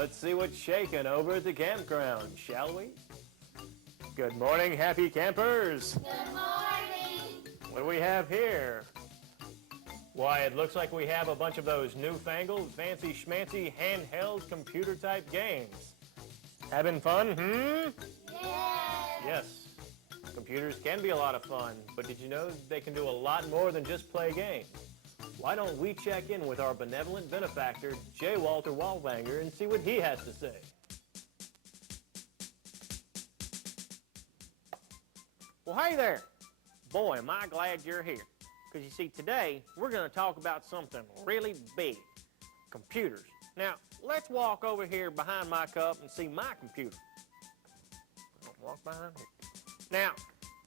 Let's see what's shaking over at the campground, shall we? Good morning, happy campers. Good morning. What do we have here? Why, it looks like we have a bunch of those newfangled, fancy schmancy, handheld computer-type games. Having fun, Yes. Yes. Computers can be a lot of fun, but did you know they can do a lot more than just play games? Why don't we check in with our benevolent benefactor, J. Walter Wallbanger, and see what he has to say? Well, hey there. Boy, am I glad you're here. Because you see, today, we're going to talk about something really big. Computers. Now, let's walk over here behind my cup and see my computer. Walk behind here. Now,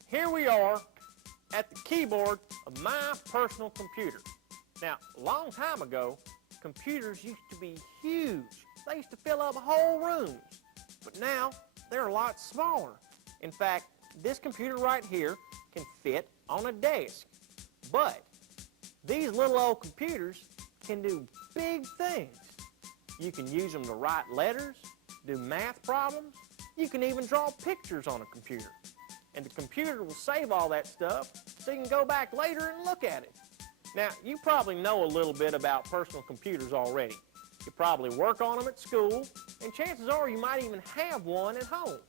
here we are at the keyboard of my personal computer. Now, a long time ago, computers used to be huge. They used to fill up whole rooms. But now, they're a lot smaller. In fact, this computer right here can fit on a desk. But these little old computers can do big things. You can use them to write letters, do math problems. You can even draw pictures on a computer. And the computer will save all that stuff so you can go back later and look at it. Now, you probably know a little bit about personal computers already. You probably work on them at school, and chances are you might even have one at home.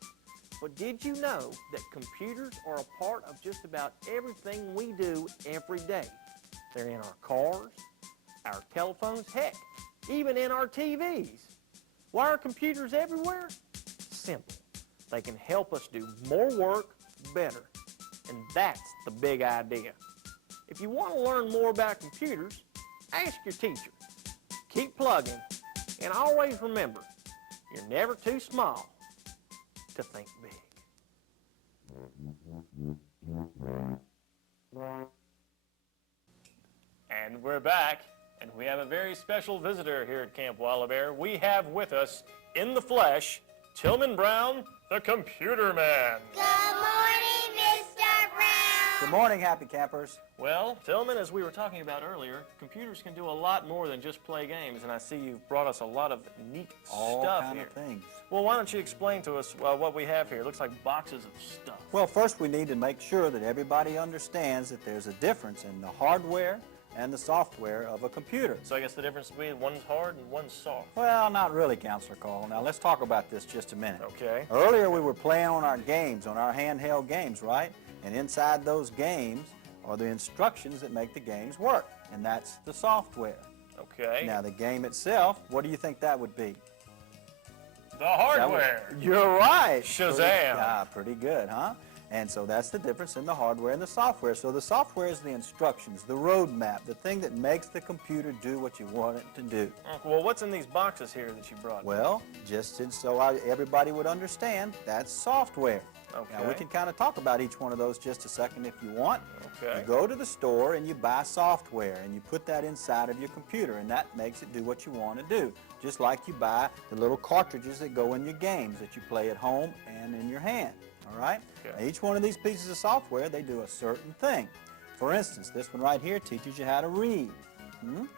But did you know that computers are a part of just about everything we do every day? They're in our cars, our telephones, heck, even in our TVs. Why are computers everywhere? Simple. They can help us do more work better. And that's the big idea. If you want to learn more about computers, ask your teacher. Keep plugging, and always remember, you're never too small to think big. And we're back, and we have a very special visitor here at Camp WALABEAR. We have with us, in the flesh, Tillman Brown, the Computer Man. Good morning, Mr. Brown. Good morning, happy campers. Well, Tillman, as we were talking about earlier, computers can do a lot more than just play games, and I see you've brought us a lot of neat All stuff kind here. of things. Well, why don't you explain to us what we have here? It looks like boxes of stuff. Well, first we need to make sure that everybody understands that there's a difference in the hardware and the software of a computer. So I guess the difference would be one's hard and one's soft. Well, not really, Counselor Cole. Now, let's talk about this just a minute. Okay. Earlier we were playing on our games, on our handheld games, right? And inside those games are the instructions that make the games work, and that's the software. Okay. Now, the game itself, what do you think that would be? The hardware. You're right. Shazam. Pretty good, huh? And so that's the difference in the hardware and the software. So the software is the instructions, the roadmap, the thing that makes the computer do what you want it to do. Well, what's in these boxes here that you brought? Well, just so everybody would understand, that's software. Okay. Now, we can kind of talk about each one of those just a second if you want. Okay. You go to the store and you buy software and you put that inside of your computer, and that makes it do what you want to do. Just like you buy the little cartridges that go in your games that you play at home and in your hand. All right? Okay. Now, each one of these pieces of software, they do a certain thing. For instance, this one right here teaches you how to read.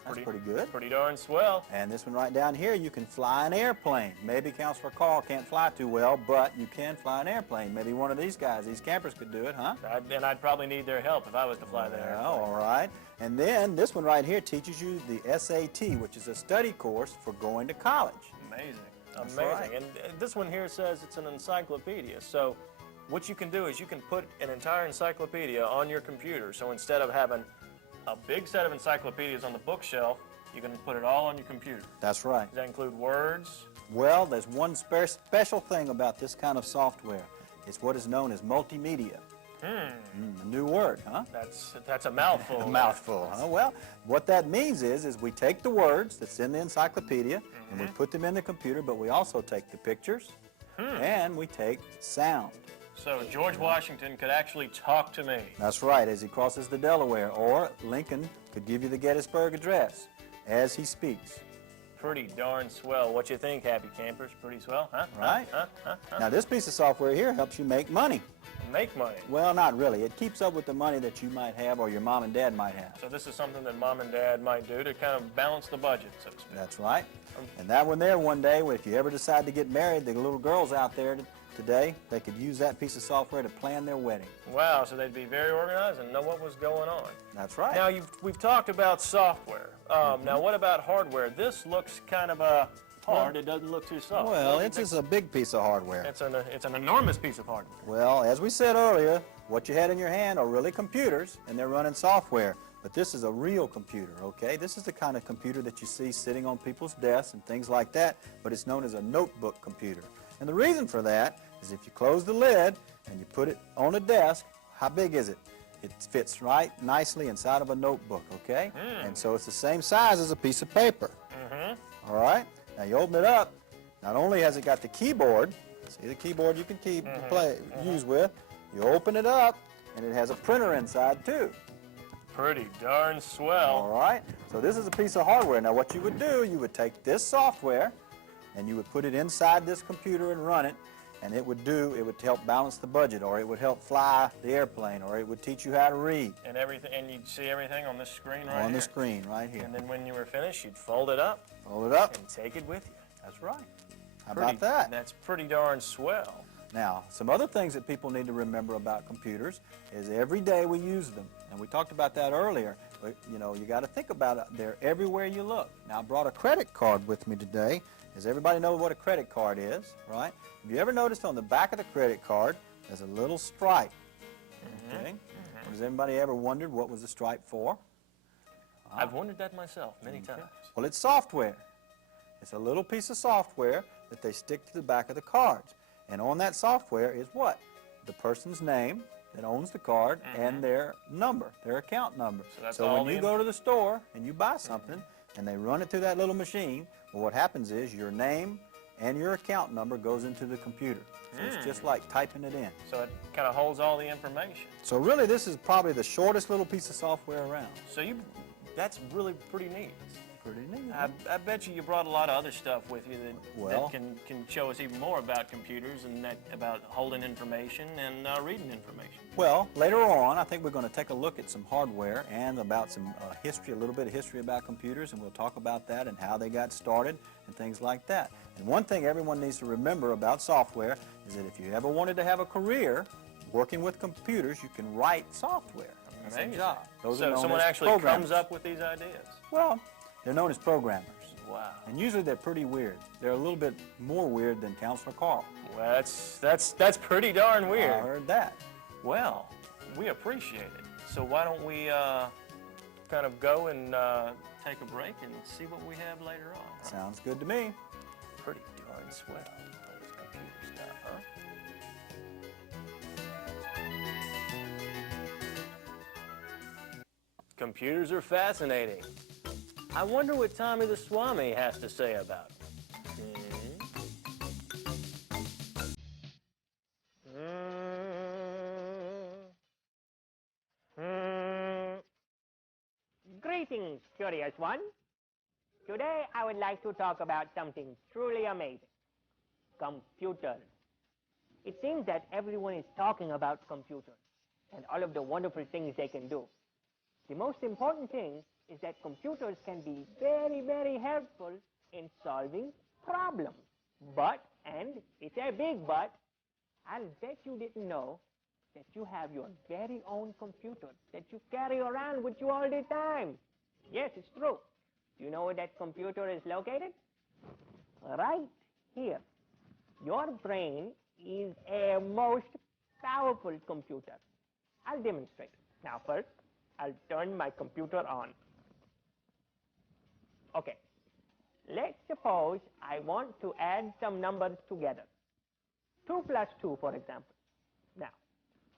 That's pretty good. Pretty darn swell. And this one right down here, you can fly an airplane. Maybe Counselor Carl can't fly too well, but you can fly an airplane. Maybe one of these guys, these campers, could do it, huh? And I'd probably need their help if I was to fly that airplane. All right. And then this one right here teaches you the SAT, which is a study course for going to college. Amazing. That's Amazing. right. And this one here says it's an encyclopedia. So what you can do is you can put an entire encyclopedia on your computer. So instead of having a big set of encyclopedias on the bookshelf, you can put it all on your computer. That's right. Does that include words? Well, there's one special thing about this kind of software. It's what is known as multimedia. A new word, huh? That's a mouthful. A mouthful, huh? Well, what that means is we take the words that's in the encyclopedia and we put them in the computer, but we also take the pictures and we take sound. So George Washington could actually talk to me. That's right, as he crosses the Delaware, or Lincoln could give you the Gettysburg Address as he speaks. Pretty darn swell. What you think, happy campers? Pretty swell, huh? Right. Now, this piece of software here helps you make money. Make money. Well, not really. It keeps up with the money that you might have or your mom and dad might have. So this is something that mom and dad might do to kind of balance the budget, so to speak. That's right. And that one there one day, if you ever decide to get married, the little girls out there today, they could use that piece of software to plan their wedding. Wow, so they'd be very organized and know what was going on. That's right. Now, we've talked about software. Now, what about hardware? This looks kind of hard. It doesn't look too soft. Well, it's just a big piece of hardware. It's an enormous piece of hardware. Well, as we said earlier, what you had in your hand are really computers, and they're running software. But this is a real computer, okay? This is the kind of computer that you see sitting on people's desks and things like that, but it's known as a notebook computer. And the reason for that is if you close the lid and you put it on a desk, how big is it? It fits right nicely inside of a notebook, okay? And so it's the same size as a piece of paper. All right? Now you open it up. Not only has it got the keyboard, see the keyboard you can use with, you open it up and it has a printer inside too. Pretty darn swell. All right, so this is a piece of hardware. Now what you would do, you would take this software and you would put it inside this computer and run it, and it would help balance the budget, or it would help fly the airplane, or it would teach you how to read. And everything, and you'd see everything on this screen right here. On the screen right here. And then when you were finished, you'd fold it up. Fold it up. And take it with you. That's right. How about that? That's pretty darn swell. Now, some other things that people need to remember about computers is every day we use them. And we talked about that earlier. But, you know, you got to think about it. They're everywhere you look. Now, I brought a credit card with me today. Does everybody know what a credit card is, right? Have you ever noticed on the back of the credit card, there's a little stripe? Okay. Has anybody ever wondered what was the stripe for? I've wondered that myself many times. Well, it's software. It's a little piece of software that they stick to the back of the cards. And on that software is what? The person's name that owns the card and their number, their account number. So when you go to the store and you buy something and they run it through that little machine, well, what happens is your name and your account number goes into the computer. So it's just like typing it in. So it kind of holds all the information. So really this is probably the shortest little piece of software around. So that's really pretty neat. Pretty neat. I bet you brought a lot of other stuff with you that can show us even more about computers and about holding information and reading information. Well, later on, I think we're going to take a look at some hardware and about some history, a little bit of history about computers, and we'll talk about that and how they got started and things like that. And one thing everyone needs to remember about software is that if you ever wanted to have a career working with computers, you can write software. That's a job. Those are known someone as actually programmers. comes up with these ideas. Well, they're known as programmers. Wow. And usually they're pretty weird. They're a little bit more weird than Counselor Carl. Well, that's pretty darn weird. I heard that. Well, we appreciate it. So why don't we kind of go and take a break and see what we have later on? Huh? Sounds good to me. Pretty darn swell, those computer stuff, huh? Computers are fascinating. I wonder what Tommy the Swami has to say about it. Greetings, curious one. Today I would like to talk about something truly amazing. Computers. It seems that everyone is talking about computers and all of the wonderful things they can do. The most important thing is that computers can be very, very helpful in solving problems. But, and it's a big but, I'll bet you didn't know that you have your very own computer that you carry around with you all the time. Yes, it's true. Do you know where that computer is located? Right here. Your brain is a most powerful computer. I'll demonstrate. Now first, I'll turn my computer on. Okay. Let's suppose I want to add some numbers together. 2 plus 2, for example. Now,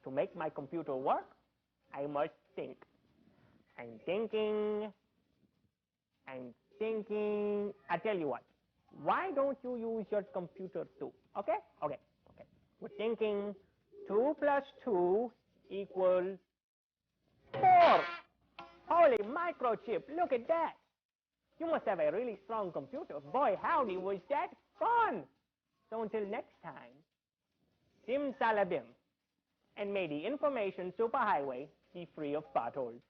to make my computer work, I must think. I'm thinking. I tell you what. Why don't you use your computer too? Okay? Okay. We're thinking 2 plus 2 equals 4. Holy microchip, look at that. You must have a really strong computer. Boy, howdy, was that fun. So until next time, simsalabim, and may the information superhighway be free of potholes.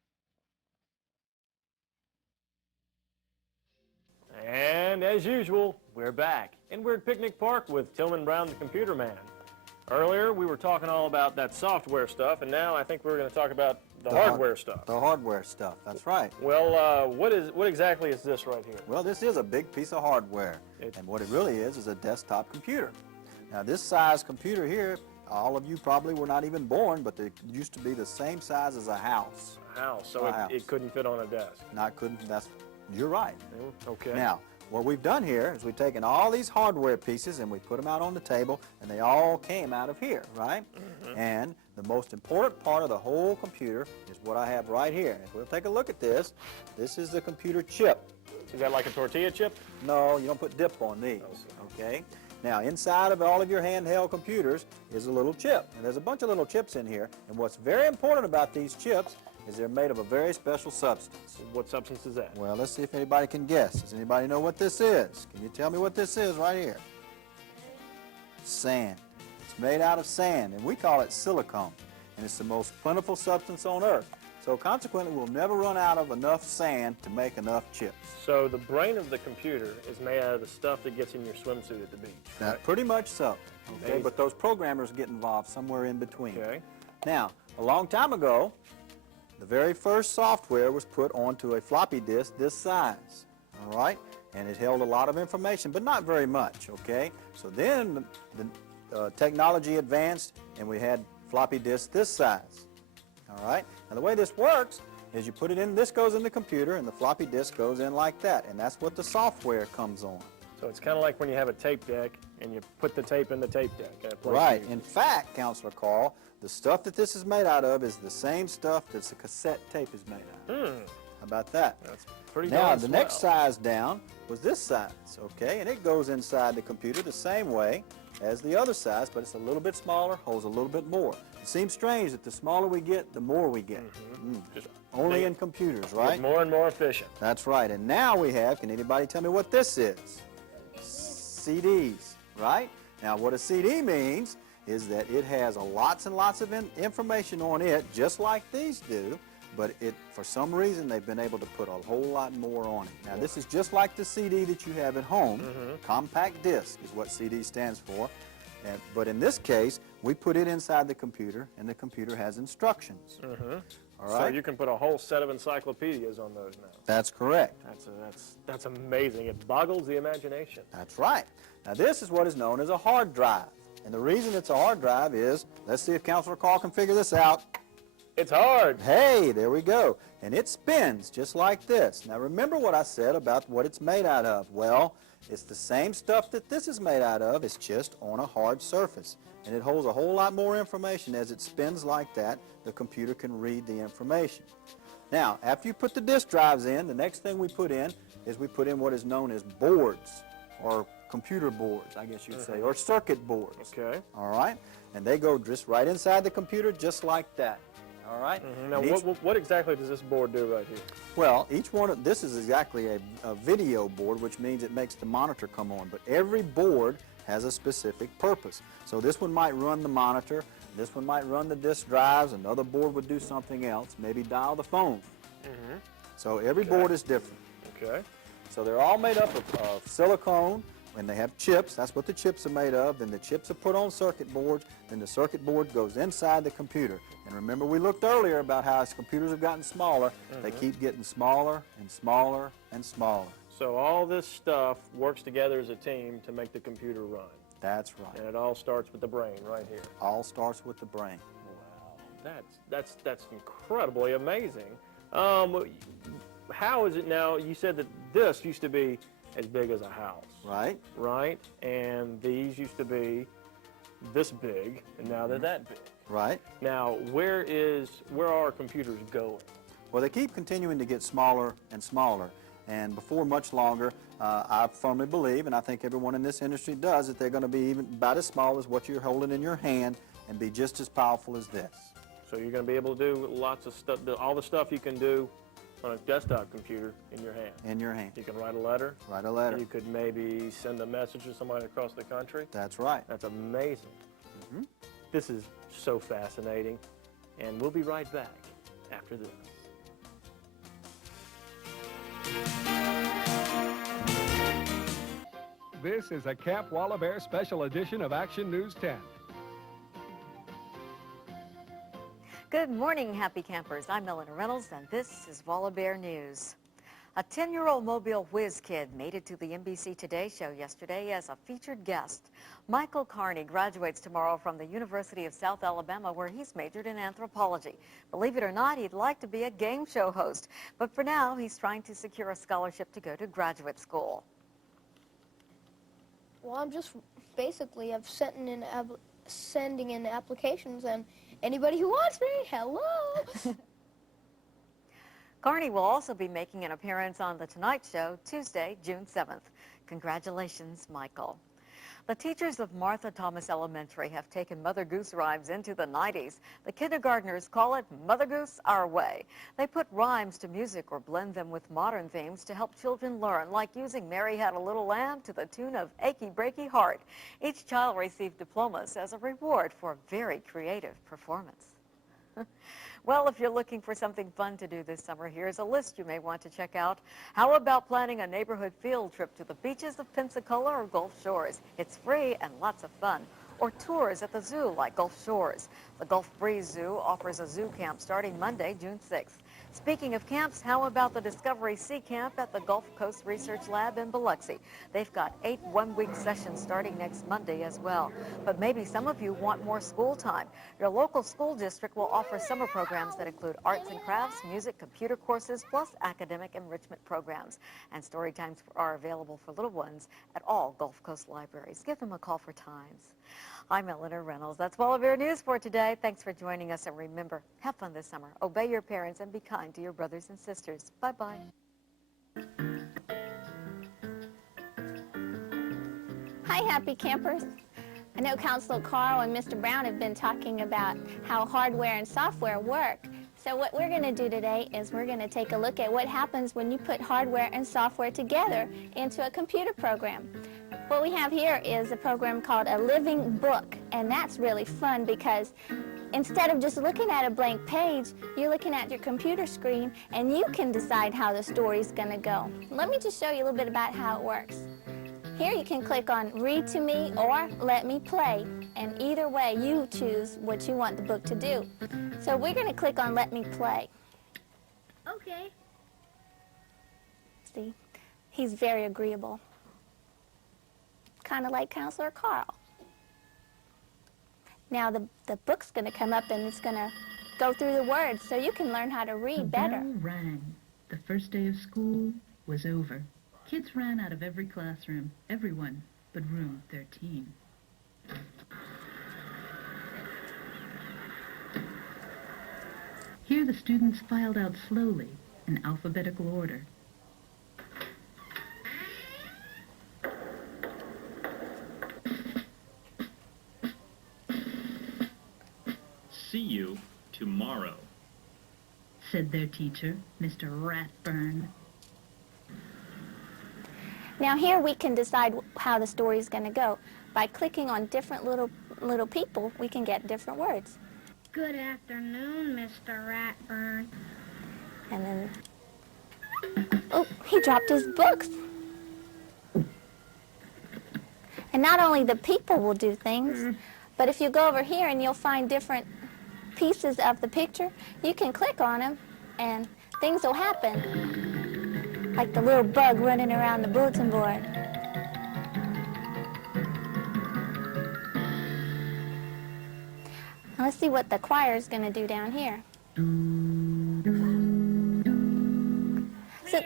And as usual, we're back. And we're at Picnic Park with Tillman Brown, the computer man. Earlier, we were talking all about that software stuff, and now I think we're going to talk about the hardware stuff. The hardware stuff, that's right. Well, what exactly is this right here? Well, this is a big piece of hardware. And what it really is a desktop computer. Now, this size computer here, all of you probably were not even born, but it used to be the same size as a house. A house, so it couldn't fit on a desk. You're right. Okay. Now, what we've done here is we've taken all these hardware pieces and we put them out on the table, and they all came out of here, right? And the most important part of the whole computer is what I have right here. If we'll take a look at this, this is the computer chip. Is that like a tortilla chip? No, you don't put dip on these, okay? Now, inside of all of your handheld computers is a little chip, and there's a bunch of little chips in here, and what's very important about these chips is they're made of a very special substance. What substance is that? Well, let's see if anybody can guess. Does anybody know what this is? Can you tell me what this is right here? Sand. It's made out of sand, and we call it silicone, and it's the most plentiful substance on Earth. So consequently, we'll never run out of enough sand to make enough chips. So the brain of the computer is made out of the stuff that gets in your swimsuit at the beach. Right? Pretty much so. Okay, but those programmers get involved somewhere in between. Okay. Now, a long time ago, the very first software was put onto a floppy disk this size, all right? And it held a lot of information, but not very much, okay? So then the technology advanced, and we had floppy disks this size, all right? Now, the way this works is you put it in, this goes in the computer, and the floppy disk goes in like that, and that's what the software comes on. So it's kind of like when you have a tape deck, and you put the tape in the tape deck. Right. In fact, Counselor Carl, the stuff that this is made out of is the same stuff that the cassette tape is made out of. How about that? That's pretty Now, darn the swell. next size down was this size, okay? And it goes inside the computer the same way as the other size, but it's a little bit smaller, holds a little bit more. It seems strange that the smaller we get, the more we get. Just Only in computers, right? more and more efficient. That's right. And now we have, can anybody tell me what this is? CDs, right? Now, what a CD means is that it has lots and lots of information on it, just like these do, but for some reason, they've been able to put a whole lot more on it. Now, this is just like the CD that you have at home. Compact disc is what CD stands for. But in this case, we put it inside the computer, and the computer has instructions. All right? So you can put a whole set of encyclopedias on those now. That's correct. That's amazing. It boggles the imagination. That's right. Now, this is what is known as a hard drive. And the reason it's a hard drive is, let's see if Counselor Carl can figure this out. It's hard. Hey, there we go. And it spins just like this. Now, remember what I said about what it's made out of. Well, it's the same stuff that this is made out of. It's just on a hard surface. And it holds a whole lot more information. As it spins like that, the computer can read the information. Now, after you put the disk drives in, the next thing we put in is we put in what is known as boards, or computer boards, I guess you'd say, or circuit boards. Okay. All right? And they go just right inside the computer just like that. All right? Now, what exactly does this board do right here? Well, each one of this is exactly a video board, which means it makes the monitor come on. But every board has a specific purpose. So this one might run the monitor, this one might run the disk drives, another board would do something else, maybe dial the phone. So every board is different. Okay. So they're all made up of silicone, and they have chips. That's what the chips are made of. Then the chips are put on circuit boards. Then the circuit board goes inside the computer. And remember, we looked earlier about how as computers have gotten smaller, they keep getting smaller and smaller and smaller. So all this stuff works together as a team to make the computer run. That's right. And it all starts with the brain right here. All starts with the brain. Wow. That's incredibly amazing. How is it now? You said that this used to be as big as a house. Right. Right? And these used to be this big, and now they're that big. Right. Now, where are computers going? Well, they keep continuing to get smaller and smaller. And before much longer, I firmly believe, and I think everyone in this industry does, that they're going to be even about as small as what you're holding in your hand and be just as powerful as this. So you're going to be able to do lots of stuff, all the stuff you can do on a desktop computer in your hand. In your hand. You can write a letter. Write a letter. You could maybe send a message to somebody across the country. That's right. That's amazing. This is so fascinating, and we'll be right back after this. This is a Camp WALABEAR special edition of Action News 10. Good morning, happy campers. I'm Eleanor Reynolds, and this is WALABEAR News. A 10-year-old Mobile whiz kid made it to the NBC Today show yesterday as a featured guest. Michael Carney graduates tomorrow from the University of South Alabama, where he's majored in anthropology. Believe it or not, he'd like to be a game show host, but for now, he's trying to secure a scholarship to go to graduate school. Well, I'm just basically sending in applications, and anybody who wants me, hello. Carney will also be making an appearance on The Tonight Show Tuesday, June 7th. Congratulations, Michael. The teachers of Martha Thomas Elementary have taken Mother Goose rhymes into the 90s. The kindergartners call it Mother Goose Our Way. They put rhymes to music or blend them with modern themes to help children learn, like using Mary Had a Little Lamb to the tune of Achy Breaky Heart. Each child received diplomas as a reward for a very creative performance. Well, if you're looking for something fun to do this summer, here's a list you may want to check out. How about planning a neighborhood field trip to the beaches of Pensacola or Gulf Shores? It's free and lots of fun. Or tours at the zoo like Gulf Shores. The Gulf Breeze Zoo offers a zoo camp starting Monday, June 6th. Speaking of camps, how about the Discovery Sea Camp at the Gulf Coast Research Lab in Biloxi? They've got 8 one-week sessions starting next Monday as well. But maybe some of you want more school time. Your local school district will offer summer programs that include arts and crafts, music, computer courses, plus academic enrichment programs. And story times are available for little ones at all Gulf Coast libraries. Give them a call for times. I'm Eleanor Reynolds. That's WALABEAR News for today. Thanks for joining us, and remember, have fun this summer. Obey your parents and be kind to your brothers and sisters. Bye-bye. Hi, happy campers. I know Counselor Carl and Mr. Brown have been talking about how hardware and software work. So what we're going to do today is we're going to take a look at what happens when you put hardware and software together into a computer program. What we have here is a program called a living book, and that's really fun because instead of just looking at a blank page, you're looking at your computer screen and you can decide how the story's going to go. Let me just show you a little bit about how it works. Here you can click on Read to Me or Let Me Play, and either way you choose what you want the book to do. So we're going to click on Let Me Play. Okay. See, he's very agreeable. Kind of like Counselor Carl. Now the book's going to come up and it's going to go through the words so you can learn how to read better. The bell rang. The first day of school was over. Kids ran out of every classroom, everyone but room 13. Here the students filed out slowly in alphabetical order. See you tomorrow, said their teacher, Mr. Ratburn. Now here we can decide how the story is going to go. By clicking on different little people, we can get different words. Good afternoon, Mr. Ratburn. And then, oh, he dropped his books. And not only the people will do things, but if you go over here and you'll find different pieces of the picture, you can click on them and things will happen. Like the little bug running around the bulletin board. Now let's see what the choir is going to do down here. So,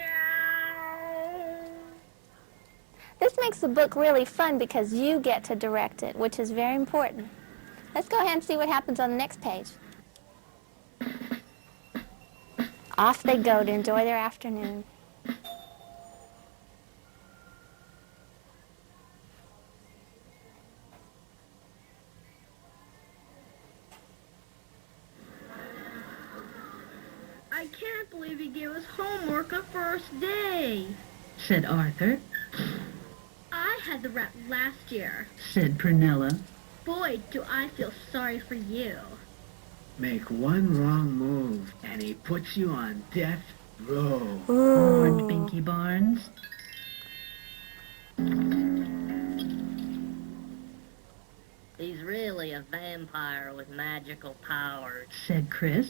this makes the book really fun because you get to direct it, which is very important. Let's go ahead and see what happens on the next page. Off they go to enjoy their afternoon. I can't believe he gave us homework the first day, said Arthur. I had the rep last year. Said Prunella. Boy, do I feel sorry for you. Make one wrong move, and he puts you on death row. Warned Binky Barnes. He's really a vampire with magical powers, said Chris.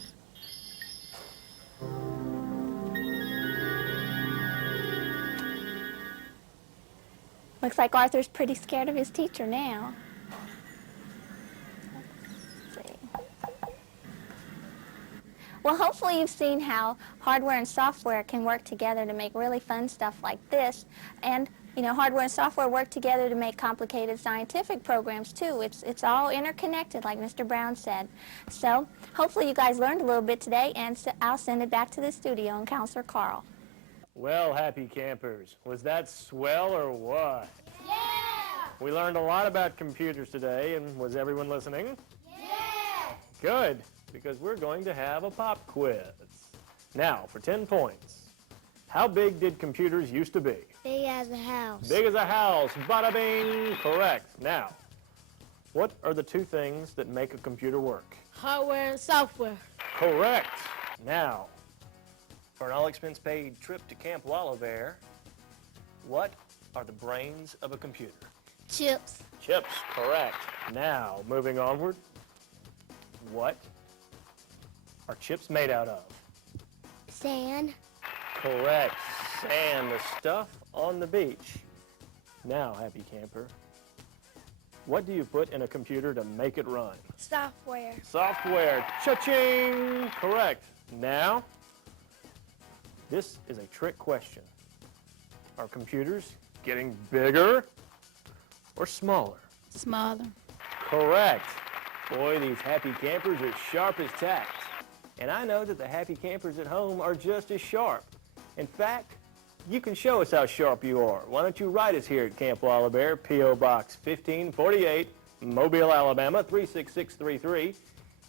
Looks like Arthur's pretty scared of his teacher now. Let's see. Well, hopefully you've seen how hardware and software can work together to make really fun stuff like this. And, you know, hardware and software work together to make complicated scientific programs, too. It's all interconnected, like Mr. Brown said. So hopefully you guys learned a little bit today, and I'll send it back to the studio and Counselor Carl. Well, happy campers, was that swell or what? Yeah! We learned a lot about computers today, and was everyone listening? Yeah! Good, because we're going to have a pop quiz. Now, for 10 points, how big did computers used to be? Big as a house. Big as a house, bada bing, correct. Now, what are the two things that make a computer work? Hardware and software. Correct. Now, for an all-expense paid trip to Camp WALABEAR, what are the brains of a computer? Chips. Chips, correct. Now, moving onward, what are chips made out of? Sand. Correct. Sand, the stuff on the beach. Now, happy camper, what do you put in a computer to make it run? Software. Software. Cha-ching! Correct. Now, this is a trick question. Are computers getting bigger or smaller? Smaller. Correct. Boy, these happy campers are sharp as tacks. And I know that the happy campers at home are just as sharp. In fact, you can show us how sharp you are. Why don't you write us here at Camp WALABEAR, P.O. Box 1548, Mobile, Alabama 36633,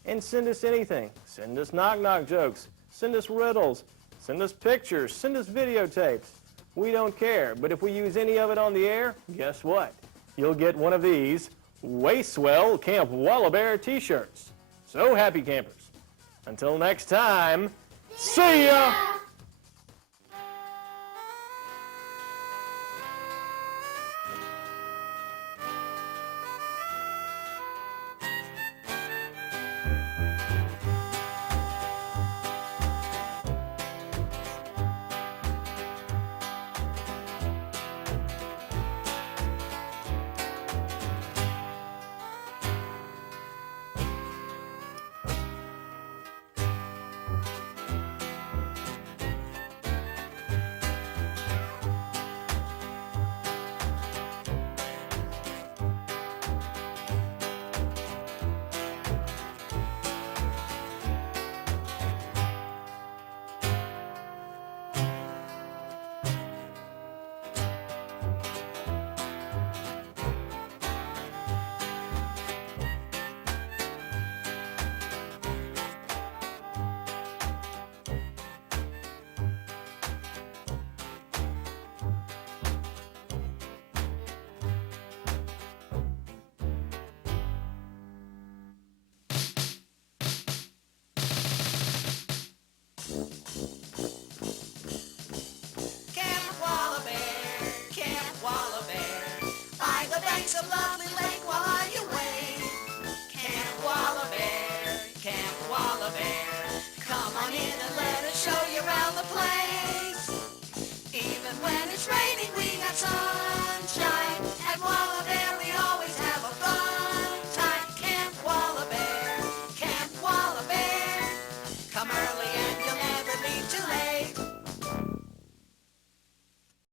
and send us anything. Send us knock-knock jokes. Send us riddles. Send us pictures. Send us videotapes. We don't care, but if we use any of it on the air, guess what? You'll get one of these way swell Camp WALABEAR t-shirts. So, happy campers, until next time, see ya!